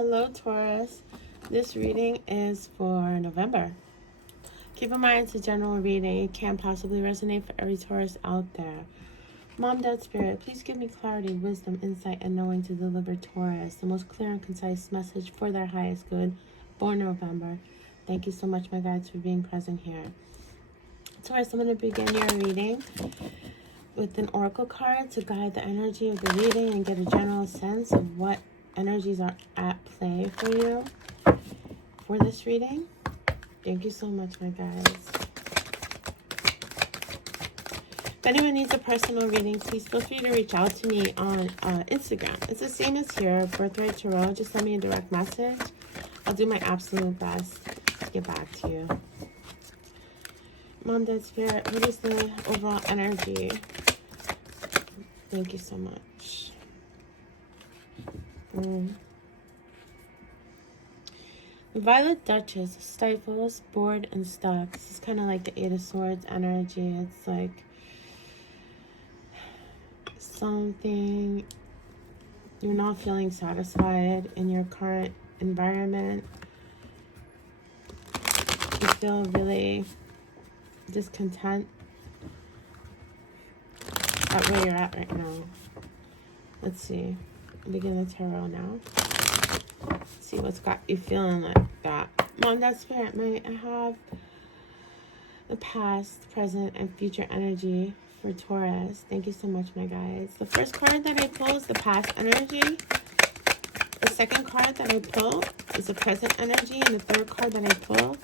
Hello, Taurus. This reading is for November. Keep in mind it's a general reading. It can possibly resonate for every Taurus out there. Mom, Dad, Spirit, please give me clarity, wisdom, insight, and knowing to deliver Taurus the most clear and concise message for their highest good for November. Thank you so much, my guides, for being present here. Taurus, I'm going to begin your reading with an oracle card to guide the energy of the reading and get a general sense of what energies are at play for you for this reading. Thank you so much, my guys. If anyone needs a personal reading, please feel free to reach out to me on Instagram. It's the same as here, Birthright Tarot. Just send me a direct message. I'll do my absolute best to get back to you. Mom, Dad, Spirit, what is the overall energy? Thank you so much. The Violet Duchess stifles, bored, and stuck. This is kind of like the Eight of Swords energy. It's like something you're not feeling satisfied in your current environment. You feel really discontent at where you're at right now. Let's see. Begin the tarot now. See what's got you feeling like that. Mom, Dad, Spirit, I have the past, present, and future energy for Taurus. Thank you so much, my guys. The first card that I pull is the past energy. The second card that I pull is the present energy. And the third card that I pull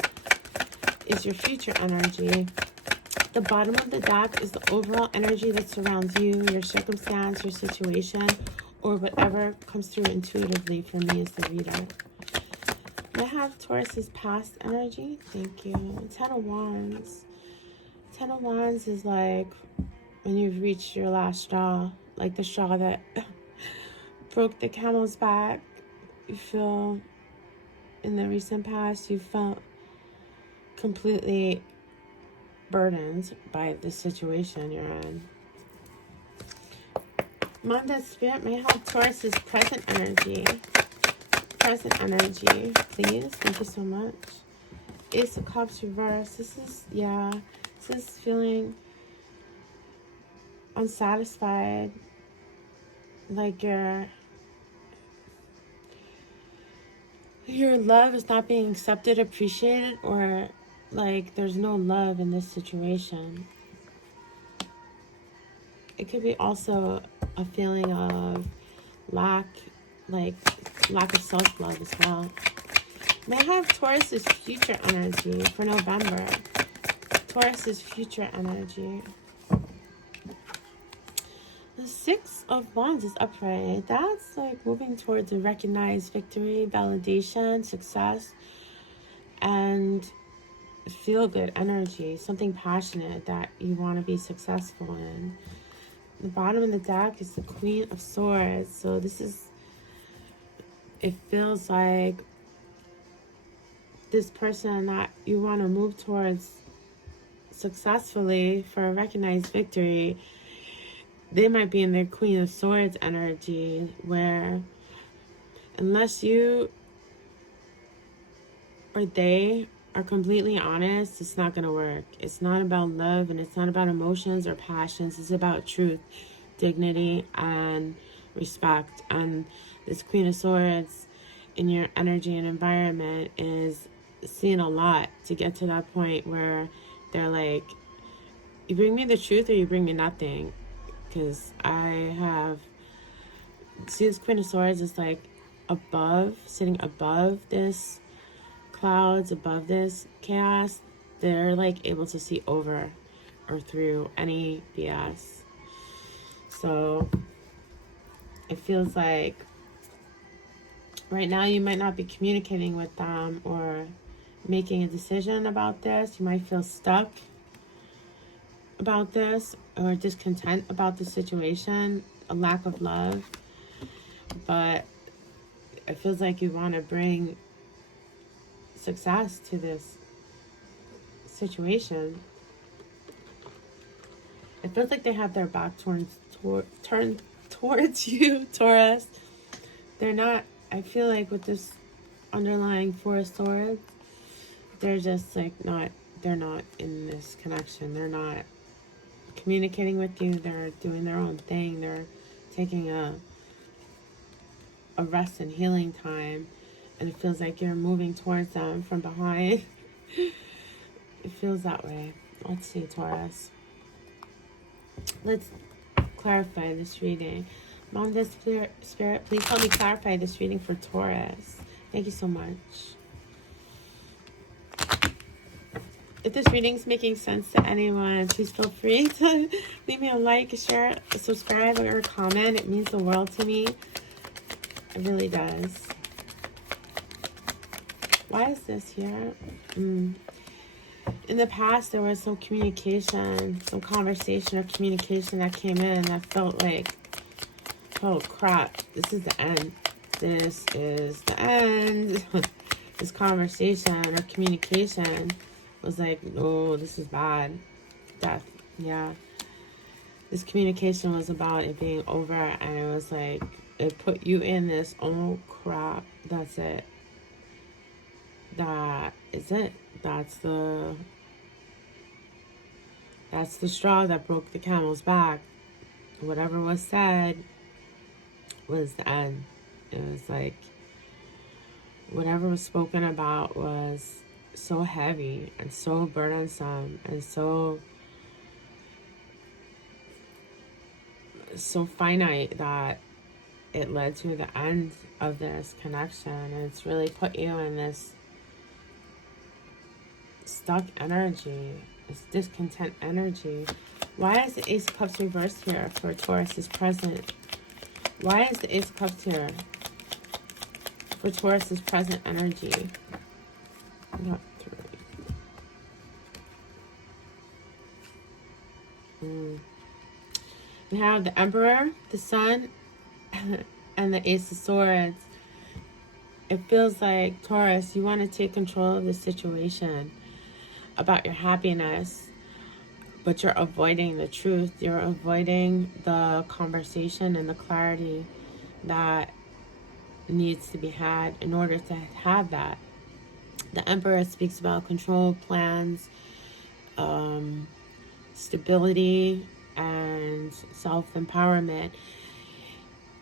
is your future energy. The bottom of the deck is the overall energy that surrounds you, your circumstance, your situation, or whatever comes through intuitively for me as the reader. I have Taurus's past energy. Thank you. Ten of Wands. Ten of Wands is like when you've reached your last straw, like the straw that broke the camel's back. You feel in the recent past, you felt completely burdened by the situation you're in. Mom, Dad, Spirit, may I have Taurus's present energy? Present energy, please. Thank you so much. Ace of Cups reverse. This is feeling unsatisfied. Like your love is not being accepted, appreciated, or like there's no love in this situation. It could be also a feeling of lack of self-love as well. May I have Taurus's future energy for November? Taurus's future energy. The Six of Wands is upright. That's like moving towards a recognized victory, validation, success, and feel-good energy. Something passionate that you want to be successful in. The bottom of the deck is the Queen of Swords. So it feels like this person that you want to move towards successfully for a recognized victory, they might be in their Queen of Swords energy, where unless you or they are completely honest, it's not going to work. It's not about love, and it's not about emotions or passions. It's about truth, dignity, and respect. And this Queen of Swords in your energy and environment is seeing a lot to get to that point where they're like, you bring me the truth or you bring me nothing. Because see, this Queen of Swords is like sitting above this clouds, above this chaos. They're like able to see over or through any BS. So it feels like right now you might not be communicating with them or making a decision about this. You might feel stuck about this or discontent about the situation, a lack of love. But it feels like you want to bring success to this situation. It feels like they have their back turned towards you, Taurus. They're not I feel like with this underlying Four of Swords, they're just like they're not in this connection. They're not communicating with you. They're doing their own thing. They're taking a rest and healing time. And it feels like you're moving towards them from behind. It feels that way. Let's see, Taurus. Let's clarify this reading. Mom, this spirit, please help me clarify this reading for Taurus. Thank you so much. If this reading's making sense to anyone, please feel free to leave me a like, share, subscribe, or a comment. It means the world to me. It really does. Why is this here? In the past, there was some communication, some conversation or communication that came in that felt like, oh crap, this is the end. This is the end. This conversation or communication was like, oh, this is bad. Death. Yeah. This communication was about it being over, and it was like, it put you in this, oh crap, that's it. That is it. That's the straw that broke the camel's back. Whatever was said was the end. It was like, whatever was spoken about was so heavy and so burdensome and so finite that it led to the end of this connection. And it's really put you in this stuck energy, this discontent energy. Why is the Ace of Cups reversed here for Taurus is present? Why is the Ace of Cups here for Taurus is present energy? Not three. We have the Emperor, the Sun, and the Ace of Swords. It feels like, Taurus, you want to take control of the situation about your happiness, but you're avoiding the truth. You're avoiding the conversation and the clarity that needs to be had in order to have that. The Emperor speaks about control, plans, stability, and self-empowerment.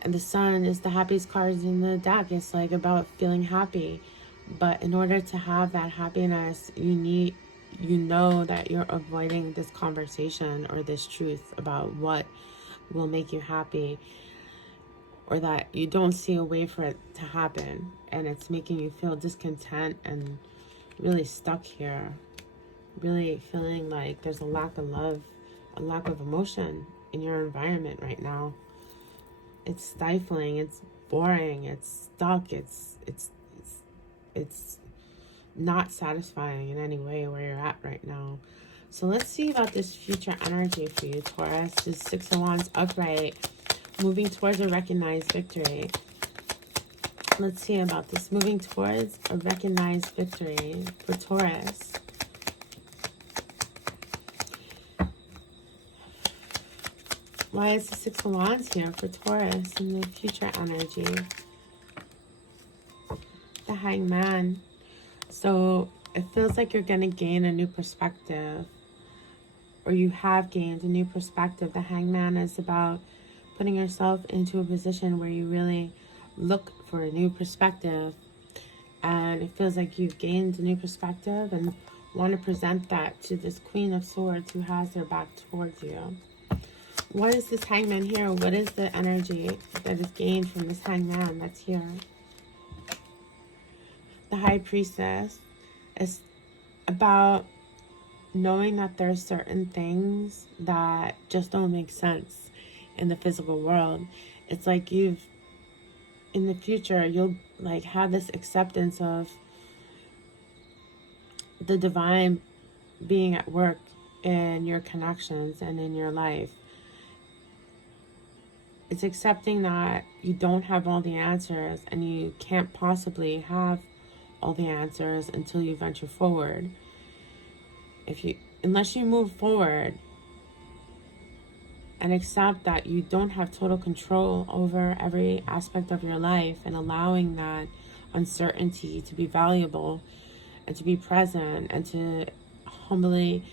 And the Sun is the happiest card in the deck. It's like about feeling happy. But in order to have that happiness, you know that you're avoiding this conversation or this truth about what will make you happy, or that you don't see a way for it to happen, and it's making you feel discontent and really stuck here, really feeling like there's a lack of love, a lack of emotion in your environment right now. It's stifling, it's boring, it's stuck, it's not satisfying in any way where you're at right now. So let's see about this future energy for you, Taurus. This Six of Wands upright, moving towards a recognized victory. Let's see about this, moving towards a recognized victory for Taurus. Why is the Six of Wands here for Taurus in the future energy? The Hangman. So it feels like you're going to gain a new perspective, or you have gained a new perspective. The Hangman is about putting yourself into a position where you really look for a new perspective. And it feels like you've gained a new perspective and want to present that to this Queen of Swords who has their back towards you. What is this Hangman here? What is the energy that is gained from this Hangman that's here? The High Priestess is about knowing that there's certain things that just don't make sense in the physical world. It's like in the future, you'll like have this acceptance of the divine being at work in your connections and in your life. It's accepting that you don't have all the answers, and you can't possibly have all the answers until you venture forward. Unless you move forward and accept that you don't have total control over every aspect of your life, and allowing that uncertainty to be valuable and to be present, and to humbly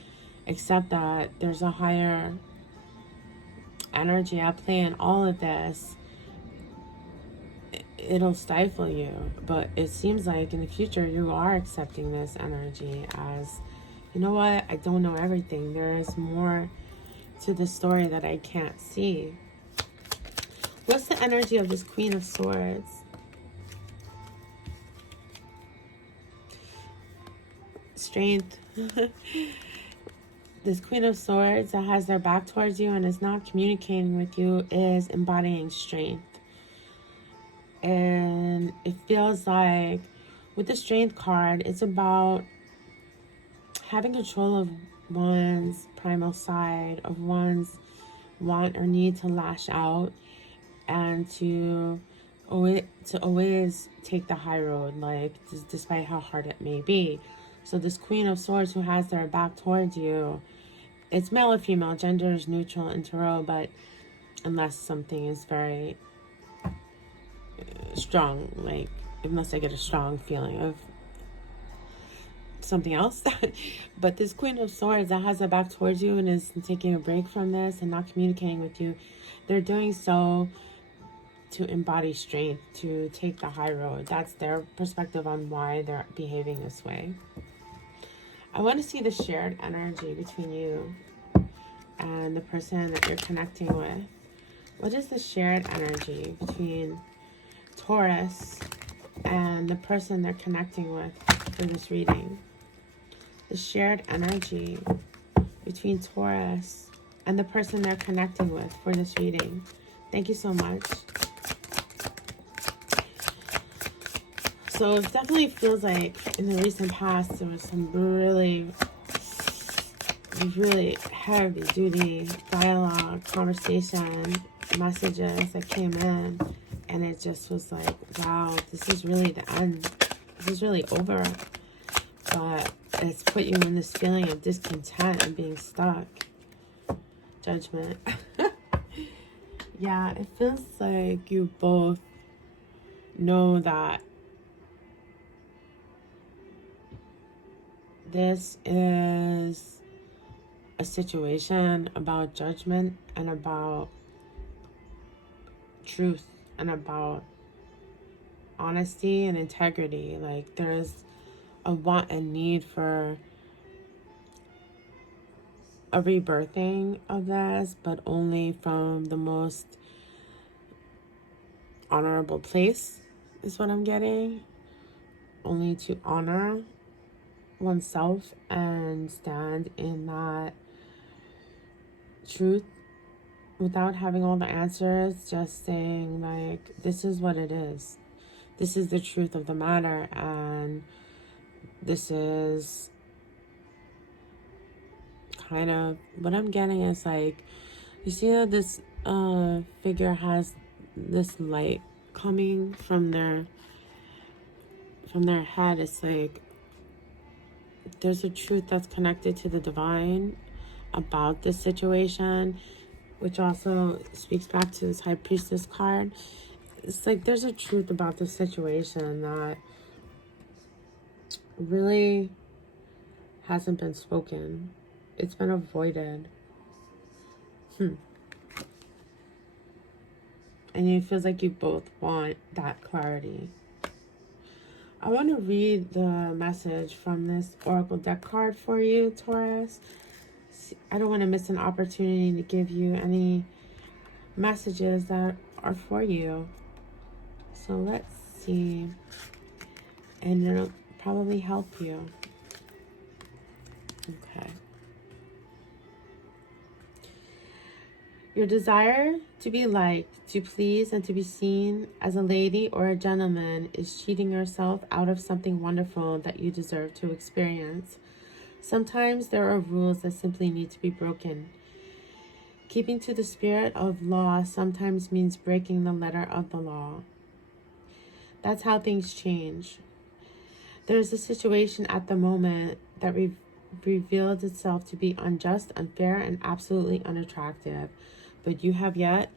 accept that there's a higher energy at play in all of this. It'll stifle you, but it seems like in the future you are accepting this energy as, you know what, I don't know everything. There is more to the story that I can't see. What's the energy of this Queen of Swords? Strength. This Queen of Swords that has their back towards you and is not communicating with you is embodying strength. And it feels like with the Strength card, it's about having control of one's primal side, of one's want or need to lash out, and to always take the high road, like despite how hard it may be. So this Queen of Swords who has their back towards you, it's male or female, gender is neutral in tarot, but unless something is very strong, like unless I get a strong feeling of something else. But this Queen of Swords that has their back towards you and is taking a break from this and not communicating with you, they're doing so to embody strength, to take the high road. That's their perspective on why they're behaving this way. I want to see the shared energy between you and the person that you're connecting with. What is the shared energy between Taurus and the person they're connecting with for this reading? The shared energy between Taurus and the person they're connecting with for this reading. Thank you so much. So it definitely feels like in the recent past there was some really heavy duty dialogue, conversation, messages that came in, and it just was like, wow, this is really the end. This is really over. But it's put you in this feeling of discontent and being stuck. Judgment. Yeah, it feels like you both know that this is a situation about judgment and about truth and about honesty and integrity. Like there's a want and need for a rebirthing of this, but only from the most honorable place is what I'm getting. Only to honor oneself and stand in that truth without having all the answers, just saying like, this is what it is. This is the truth of the matter, and this is kind of what I'm getting is like, you see that this figure has this light coming from their head. It's like there's a truth that's connected to the divine about this situation, which also speaks back to this High Priestess card. It's like there's a truth about this situation that really hasn't been spoken. It's been avoided. And it feels like you both want that clarity. I want to read the message from this Oracle deck card for you, Taurus. I don't want to miss an opportunity to give you any messages that are for you. So let's see. And it'll probably help you. Okay. Your desire to be liked, to please, and to be seen as a lady or a gentleman is cheating yourself out of something wonderful that you deserve to experience. Sometimes there are rules that simply need to be broken. Keeping to the spirit of law sometimes means breaking the letter of the law. That's how things change. There's a situation at the moment that revealed itself to be unjust, unfair, and absolutely unattractive. But you have yet,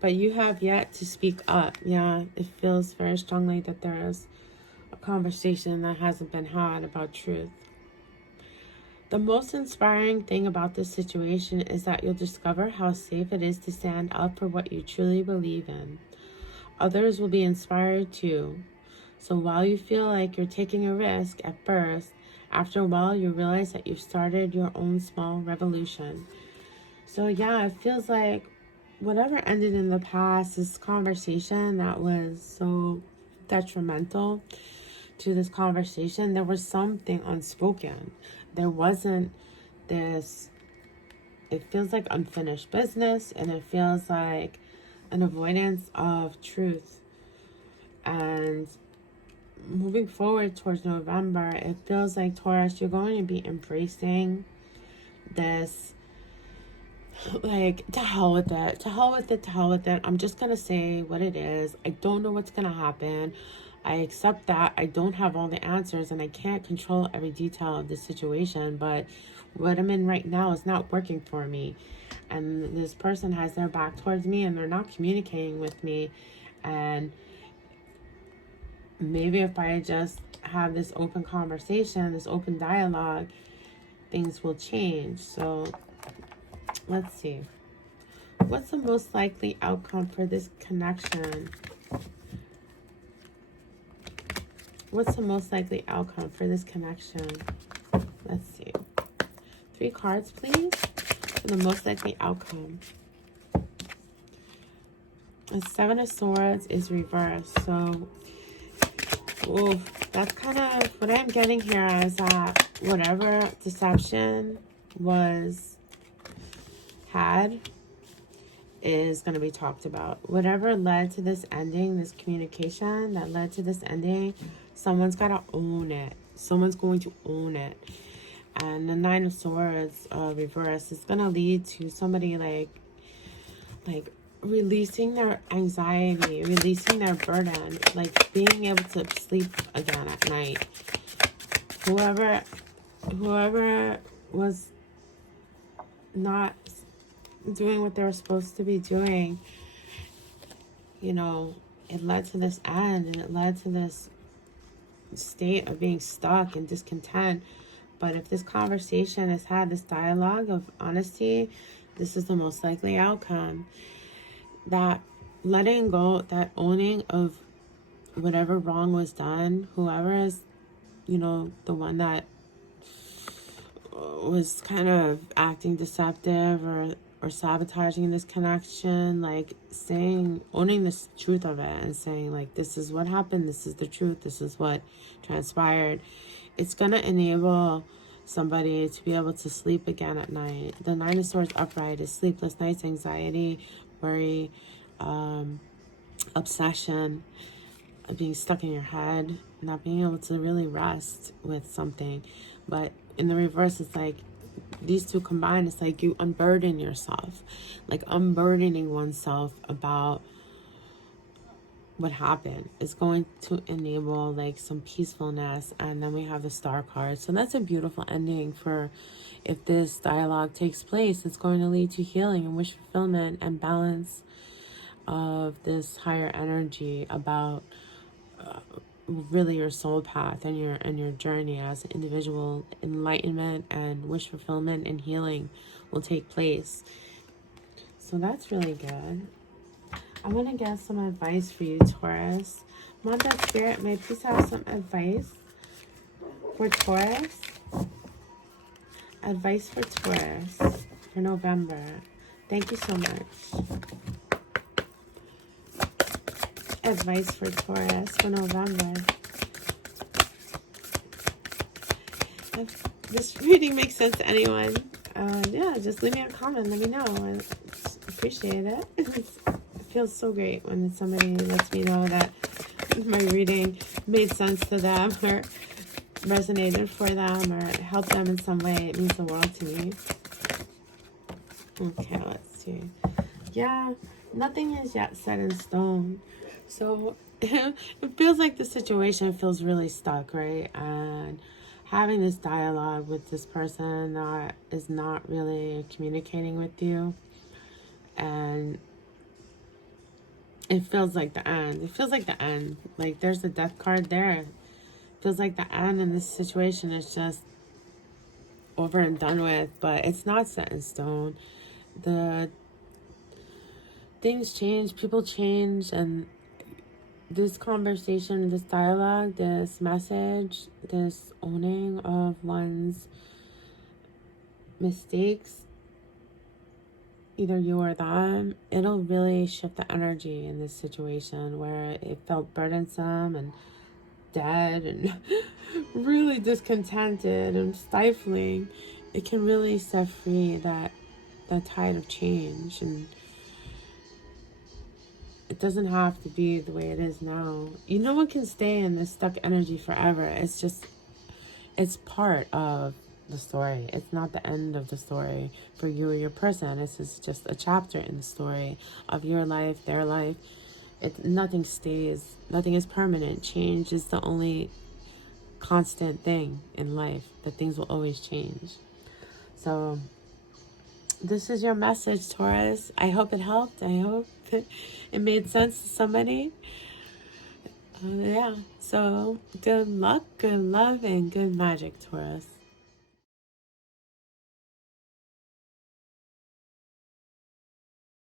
but you have yet to speak up. Yeah, it feels very strongly that there is a conversation that hasn't been had about truth. The most inspiring thing about this situation is that you'll discover how safe it is to stand up for what you truly believe in. Others will be inspired too. So while you feel like you're taking a risk at first, after a while you realize that you've started your own small revolution. So yeah, it feels like whatever ended in the past, this conversation that was so detrimental to this conversation, there was something unspoken. There wasn't this, it feels like unfinished business, and it feels like an avoidance of truth. And moving forward towards November, it feels like, Taurus, you're going to be embracing this, like, to hell with it, to hell with it, to hell with it. I'm just going to say what it is. I don't know what's going to happen. I accept that I don't have all the answers and I can't control every detail of the situation, but what I'm in right now is not working for me. And this person has their back towards me and they're not communicating with me. And maybe if I just have this open conversation, this open dialogue, things will change. So let's see. What's the most likely outcome for this connection? What's the most likely outcome for this connection? Let's see. 3 cards, please, for the most likely outcome. The 7 of Swords is reversed. So, that's kind of what I'm getting here, is that whatever deception was had is going to be talked about. Whatever led to this ending, this communication that led to this ending, someone's got to own it. Someone's going to own it. And the 9 of Swords reverse is going to lead to somebody like releasing their anxiety, releasing their burden, like being able to sleep again at night. Whoever was not doing what they were supposed to be doing, you know, it led to this end, and it led to this state of being stuck and discontent. But if this conversation has had this dialogue of honesty, this is the most likely outcome. That letting go, that owning of whatever wrong was done, whoever is, you know, the one that was kind of acting deceptive or sabotaging this connection, like owning this truth of it and saying, like, this is what happened, this is the truth, this is what transpired. It's gonna enable somebody to be able to sleep again at night. The 9 of Swords upright is sleepless nights, anxiety, worry, obsession, being stuck in your head, not being able to really rest with something. But in the reverse, it's like these two combined, it's like you unburden yourself, like unburdening oneself about what happened. It's going to enable like some peacefulness. And then we have the Star card. So that's a beautiful ending for, if this dialogue takes place, it's going to lead to healing and wish fulfillment and balance of this higher energy about really your soul path and your journey as an individual. Enlightenment and wish fulfillment and healing will take place. So that's really good. I want to get some advice for you, Taurus. Mother Spirit, may I please have some advice for Taurus? Advice for Taurus for November. Thank you so much. Advice for Taurus for November. If this reading makes sense to anyone, yeah, just leave me a comment. Let me know. I appreciate it. It feels so great when somebody lets me know that my reading made sense to them or resonated for them or helped them in some way. It means the world to me. Okay, let's see. Yeah, nothing is yet set in stone. So it feels like the situation feels really stuck, right? And having this dialogue with this person that is not really communicating with you. And it feels like the end. It feels like the end. Like there's a death card there. It feels like the end in this situation is just over and done with. But it's not set in stone. The things change. People change. And this conversation, this dialogue, this message, this owning of one's mistakes, either you or them, it'll really shift the energy in this situation where it felt burdensome and dead and really discontented and stifling. It can really set free that tide of change, and it doesn't have to be the way it is now. No one can stay in this stuck energy forever. It's part of the story. It's not the end of the story for you or your person. This is just a chapter in the story of your life, their life. Nothing stays. Nothing is permanent. Change is the only constant thing in life. That things will always change. So this is your message, Taurus. I hope it helped. I hope it made sense to somebody. Yeah. So good luck, good love, and good magic, Taurus.